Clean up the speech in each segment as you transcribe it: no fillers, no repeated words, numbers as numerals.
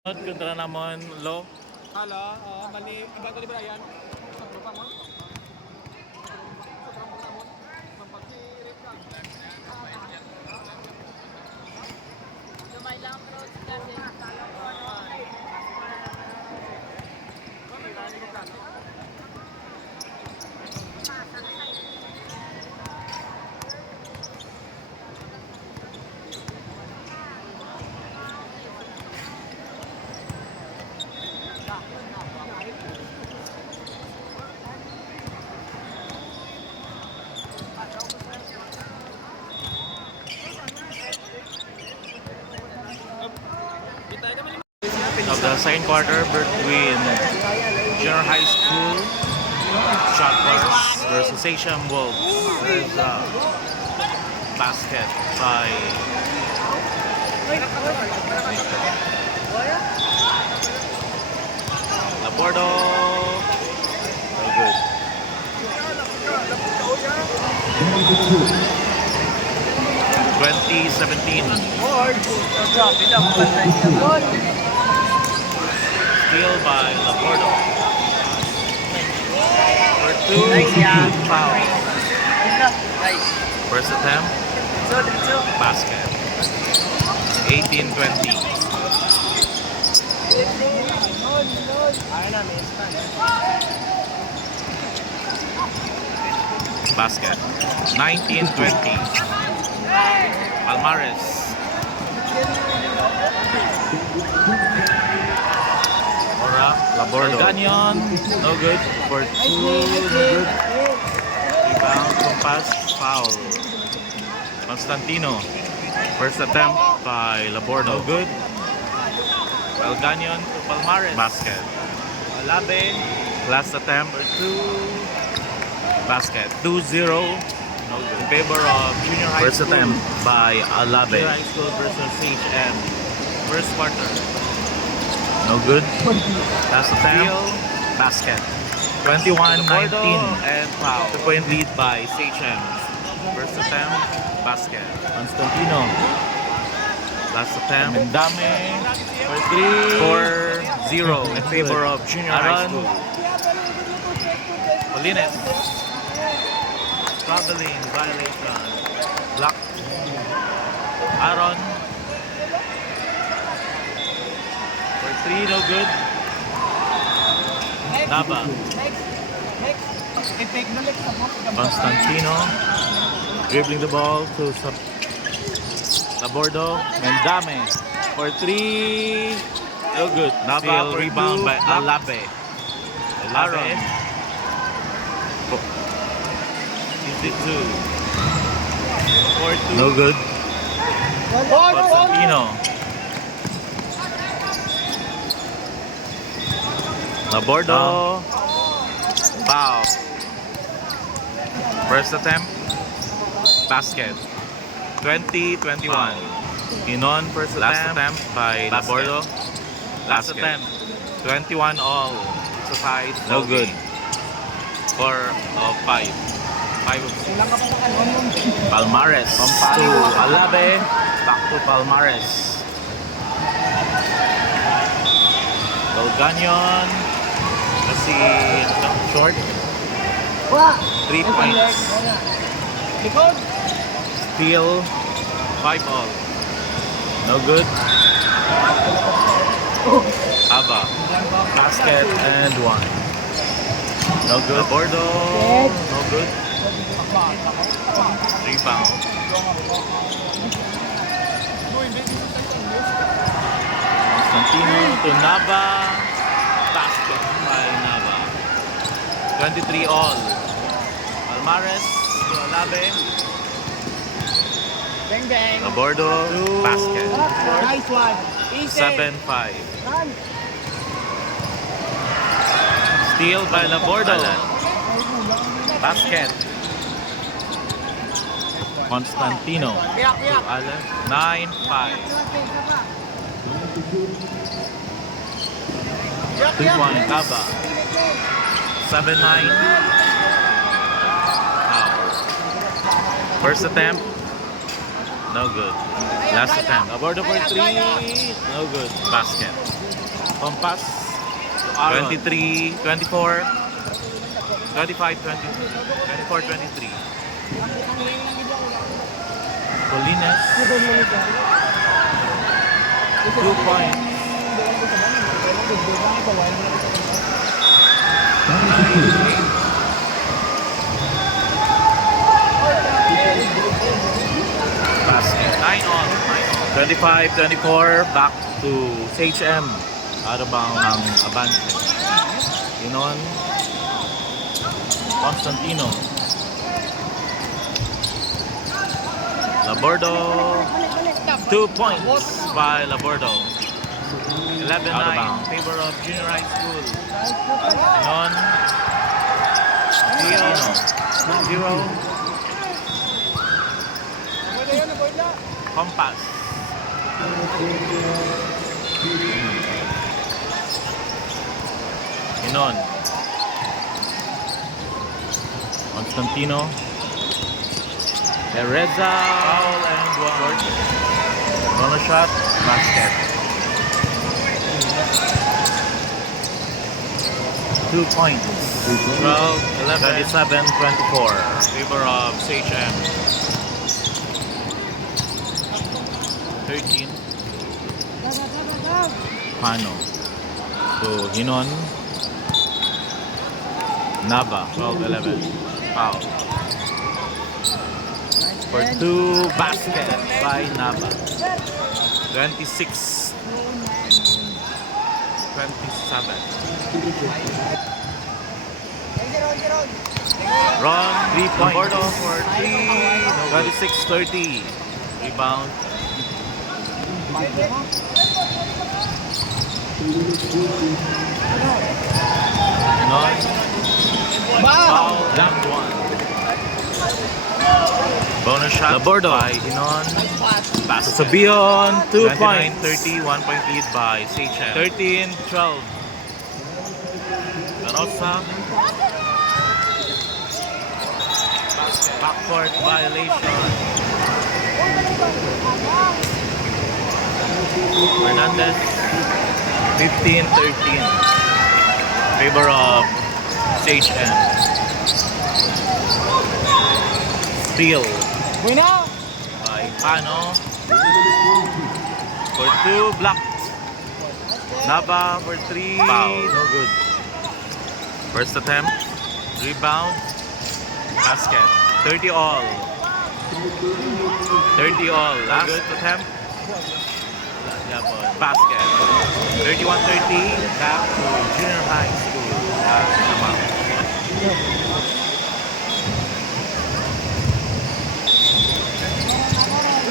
Kontra namon Lo. Hala, mali, ang gato ni Brian. Sa grupa mo. Lumay lang approach kasi Of the second quarter between Junior High School Shot Bars versus Asian Wolves. There's a basket by Labordo. No good. 2017. Steal by Labordo. For two, foul. First attempt, basket. 18-20. Basket. 19-20. Palmares. Labordo. Ganyon, no good. For two, no good. Rebound from pass, foul. Constantino. First attempt by Labordo. No good. Ganyon to Palmares. Basket. Alabe. Last attempt, for two. Basket. 2-0. No good. In favor of Junior High School. First attempt by Alabe. Junior High School versus HM. First quarter. No good. Last attempt. Basket. 21-19 and foul. 2-point lead by HM. First attempt. Basket. Constantino. Last attempt. Mendame. For three. 4-0 in favor of Junior High School. Polines. Struggling. Violation. Block. Aaron. For three, no good. Naba. Constantino. Dribbling the ball to Labordo. Mendame. For three, no good. Naba. Still rebound by Alabe. Aaron. Two. For two. No good. Constantino. Labordo. Foul. First attempt. Basket. 20-21. Inon first attempt. Last attempt by Labordo. Last attempt. 21 all. Exercise. No good. 4 of 5. 5 of 6. Palmares to Alabe. Back to Palmares. Ganyon. Kasi short. 3 points. Steal. 5 all. No good. Aba. Basket and 1. No good. Bordo. No good. Rebound. Constantino to Naba. Basket by Naba. 23 all. Palmares to Alabe. Bang bang. Labordo. Basket. Nice one. 7-5. Steal by Labordo. Basket. Constantino. Alan. 9-5. 3-1 Kaba. 7-9. Foul. First attempt. No good. Last attempt. Labordo for 3. No good. Basket. Compass. 23, 24, 25, 20, 24, 23. Colines. 2 points. Basket. 9 on. 25, 24. Back to Sage M. Out of bounds ang Abante. Inon. Constantino. Labordo. 2 points by Labordo. 11-9 in favor of Junior High School. Inon. Constantino. 0. Compass. Inon. Constantino. Teresa. Foul and one. Bonus shot. Basket. 2 points. 12, 11, 27, 24. Favor of Sage M. 13. Pano. So, Hinon. Nava. 12, 11. Foul. For 2, basket by Nava. 26. 27. Ron, 3 points. Bordo for 3. 26-30. Rebound. Non. Foul. Down 1. Bonus shot. Labordo by Inon. Basket. Sabion, 2 points. 30, 1 point lead by Seychelles. 13-12. Rosa. Backcourt violation. Fernandez. 15-13. Favor of Seychelles. Steal. Buena! By Pano. For 2, blocked. Nava for 3. Foul. No good. First attempt. Rebound. Basket. 30 all. 30 all. Last attempt. Basket. 31-30. Back to Junior High School.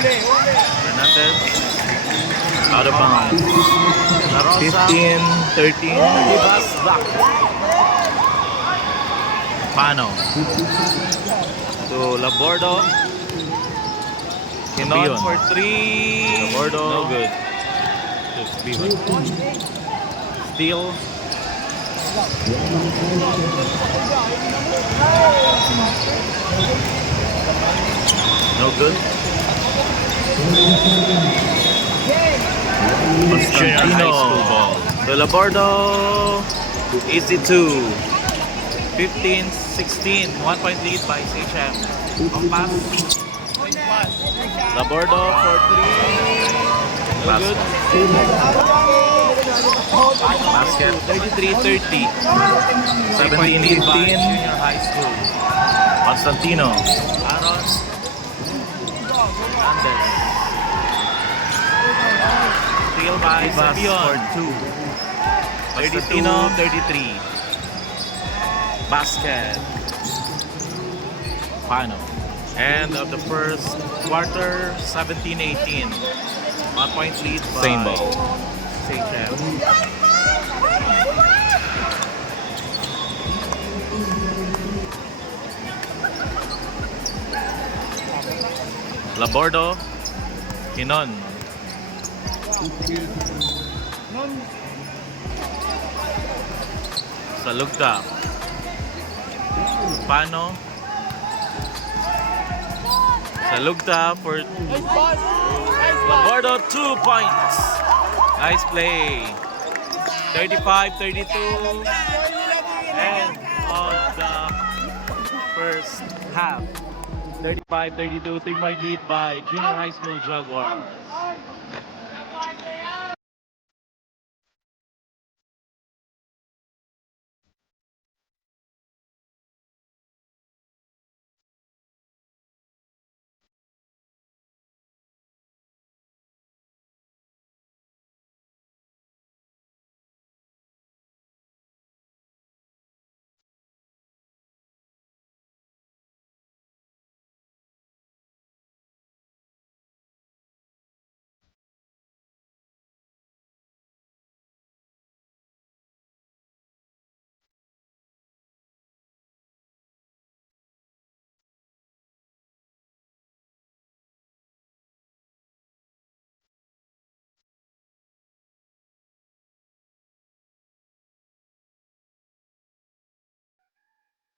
Fernandez. Out of bounds. 15-13. Pass back. Pano. To Labordo. Kinon for 3. Labordo. No good. Just B1. Steal. No good. Junior High School ball. To Labordo. Easy 2. 15-16. 1 point lead by Seychelles. Compass. Labordo for 3. No good. Basket. 33-30. 17-15. Junior High School. Constantino. Aaron. Andes. Steal by Sabion for 2. 32-33. Basket. Final. End of the first quarter, 17-18. 1 point lead by Same ball. Seychelles. Labordo. Kinon. Salugta. Pano. Salugta for Labordo, 2 points. Nice play. 35-32. End of the first half. 35-32. Team by lead by Junior High School Jaguars.